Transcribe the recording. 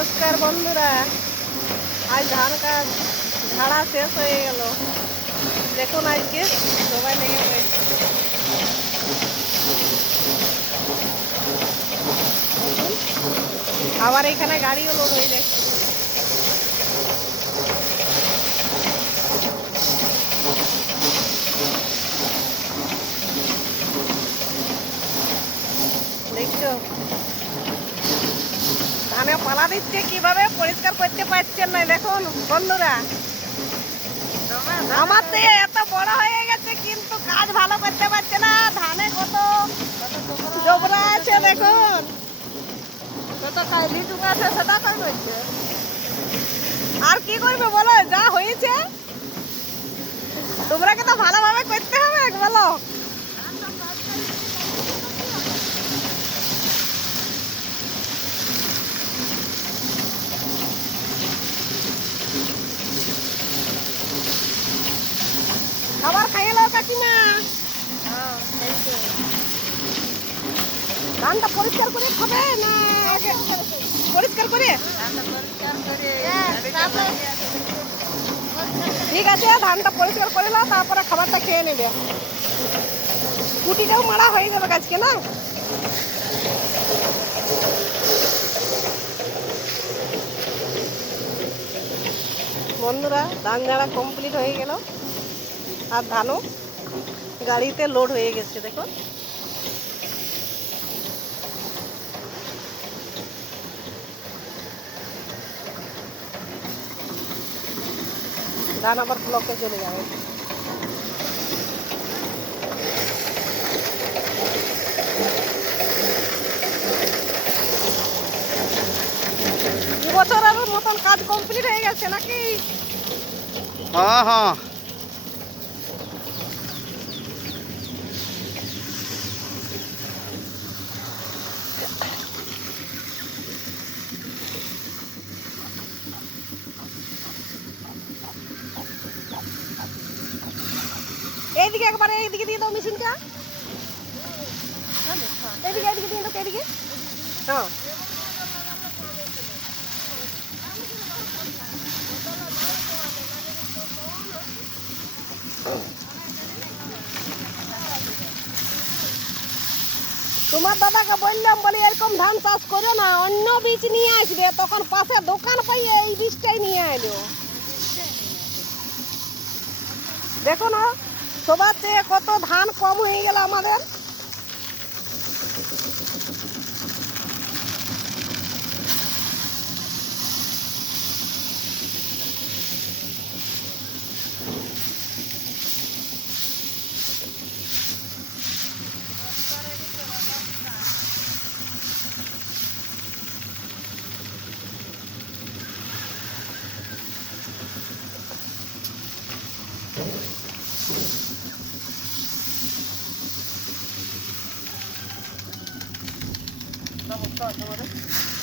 নমস্কার বন্ধুরা, আজ ধান কাজ ঝাড়া শেষ হয়ে গেল। দেখুন আজকে সবাই লেগে পড়েছে। আবার এখানে গাড়িও লোড হয়ে যাচ্ছে। দেখছো ধানে পালা দিচ্ছে, কিভাবে পরিষ্কার করতে পারছেন না। দেখুন বন্ধুরা, আমার তো এত বড় হয়ে গেছে কিন্তু কাজ ভালো করতে পারছে না। ধানে কত জবরা আছে দেখুন, কত কাইলি টুক আছে, সেটা কই করছে। আর কি করবে বলো, যা হয়েছে তোমরাকে তো ভালোভাবে করতে হবে বলো। খাবার খাইয়ে নাও কাকিমা। ধানটা পরিষ্কার করে খাবে না আগে পরিষ্কার করে? ঠিক আছে, ধানটা পরিষ্কার করে নাও, তারপরে খাবারটা খেয়ে নেবে। কুটিটাও মারা হয়ে যাবে আজকে না। বন্ধুরা, ধান ঝাড়া কমপ্লিট হয়ে গেল আর ধানও গাড়িতে লোড হয়ে গেছে। দেখো ধান আবার ব্লকে চলে যাবে। বছরের মতন কাজ কমপ্লিট হয়ে গেছে নাকি? হ্যাঁ হ্যাঁ। এইদিকে একবারে এইদিকে দিয়ে দাও মেশিনটা। এইদিকে এইদিকে দিয়ে দাও, এইদিকে। হ্যাঁ, তোমার দাদাকে বললাম, বলি এরকম ধান চাষ করো না, অন্য বীজ নিয়ে আসবে। তখন পাশে দোকান পাইয়ে এই বীজটাই নিয়ে এলো। দেখো না, সবার চেয়ে কত ধান কম হয়ে গেল আমাদের। নমস্কার।